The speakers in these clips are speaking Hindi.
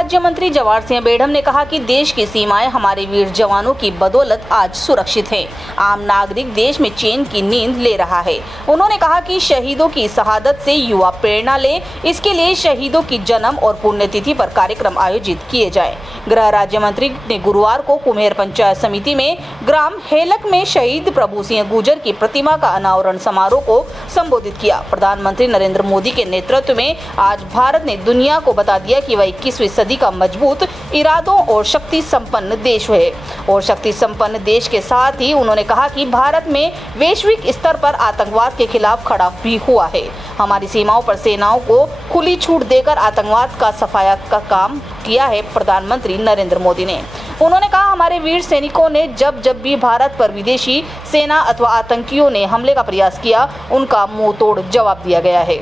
राज्य मंत्री जवाहर सिंह बेढ़म ने कहा कि देश की सीमाएं हमारे वीर जवानों की बदौलत आज सुरक्षित हैं। आम नागरिक देश में चैन की नींद ले रहा है। उन्होंने कहा कि शहीदों की शहादत से युवा प्रेरणा ले, इसके लिए शहीदों की जन्म और पुण्यतिथि पर कार्यक्रम आयोजित किए जाएं। गृह राज्य मंत्री ने गुरुवार को कुम्हेर पंचायत समिति में ग्राम हेलक में शहीद प्रभु सिंह गुर्जर की प्रतिमा का अनावरण समारोह को संबोधित किया। प्रधानमंत्री नरेंद्र मोदी के नेतृत्व में आज भारत ने दुनिया को बता दिया कि वह 21वीं सदी का मजबूत इरादों और शक्ति संपन्न देश है। और शक्ति संपन्न देश के साथ ही उन्होंने कहा कि भारत में वैश्विक स्तर पर आतंकवाद के खिलाफ खड़ा भी हुआ है। हमारी सीमाओं पर सेनाओं को खुली छूट देकर आतंकवाद का सफाया का काम किया है प्रधानमंत्री नरेंद्र मोदी ने। उन्होंने कहा, हमारे वीर सैनिकों ने जब भी भारत पर विदेशी सेना अथवा आतंकियों ने हमले का प्रयास किया, उनका मुंह तोड़ जवाब दिया गया है।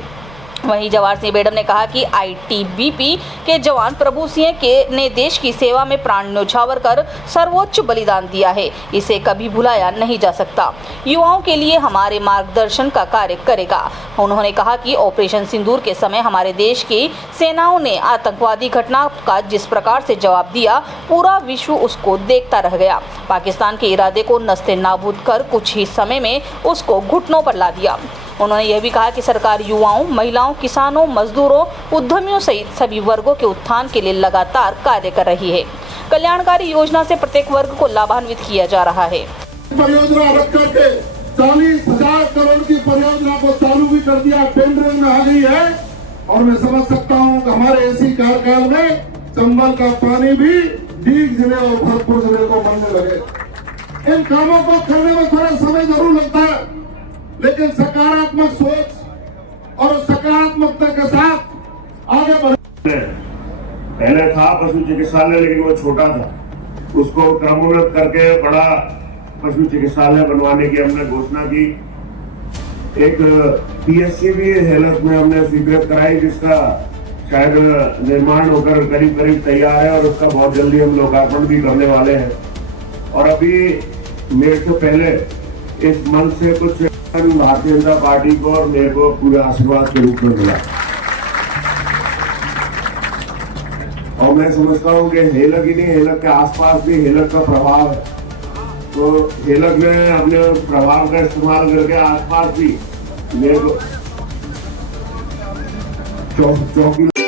वहीं जवाहर सिंह बेढ़म ने कहा कि आईटीबीपी के जवान प्रभु सिंह ने देश की सेवा में प्राण न्यौछावर कर सर्वोच्च बलिदान दिया है। इसे कभी भुलाया नहीं जा सकता। युवाओं के लिए हमारे मार्गदर्शन का कार्य करेगा। उन्होंने कहा कि ऑपरेशन सिंदूर के समय हमारे देश की सेनाओं ने आतंकवादी घटना का जिस प्रकार से जवाब दिया, पूरा विश्व उसको देखता रह गया। पाकिस्तान के इरादे को नस्ते नाबूद कर कुछ ही समय में उसको घुटनों पर ला दिया। उन्होंने यह भी कहा कि सरकार युवाओं, महिलाओं, किसानों, मजदूरों, उद्यमियों सहित सभी वर्गों के उत्थान के लिए लगातार कार्य कर रही है। कल्याणकारी योजना से प्रत्येक वर्ग को लाभान्वित किया जा रहा है। परियोजना रख करके 40,000 करोड़ की परियोजना को चालू भी कर दिया, टेंडर में आ गई है। और मैं समझ सकता हूँ कि हमारे इसी कार्यकाल में चंबल का पानी भी डीग जिले और भरतपुर जिले को बनने लगे। इन कामों को करने में थोड़ा समय जरूर लगता है, लेकिन सकारात्मक सोच और सकारात्मकता के साथ आगे बढ़े। पहले था पशु चिकित्सालय, लेकिन वो छोटा था। उसको क्रमोन्नत करके बड़ा पशु चिकित्सालय बनवाने की हमने घोषणा की। एक पीएससी भी हेलक में हमने स्वीकृत कराई, जिसका शायद निर्माण होकर करीब तैयार है और उसका बहुत जल्दी हम लोकार्पण भी करने वाले हैं। और अभी मेरे से पहले इस मंच से कुछ भारतीय जनता पार्टी को और मेरे को पूरे आशीर्वाद के रूप में मिला। और मैं समझता हूँ कि हेलक ही नहीं, हेलक के आसपास भी हेलक का प्रभाव है। तो हेलक में अपने प्रभाव का इस्तेमाल करके आसपास भी मेरे को चौकी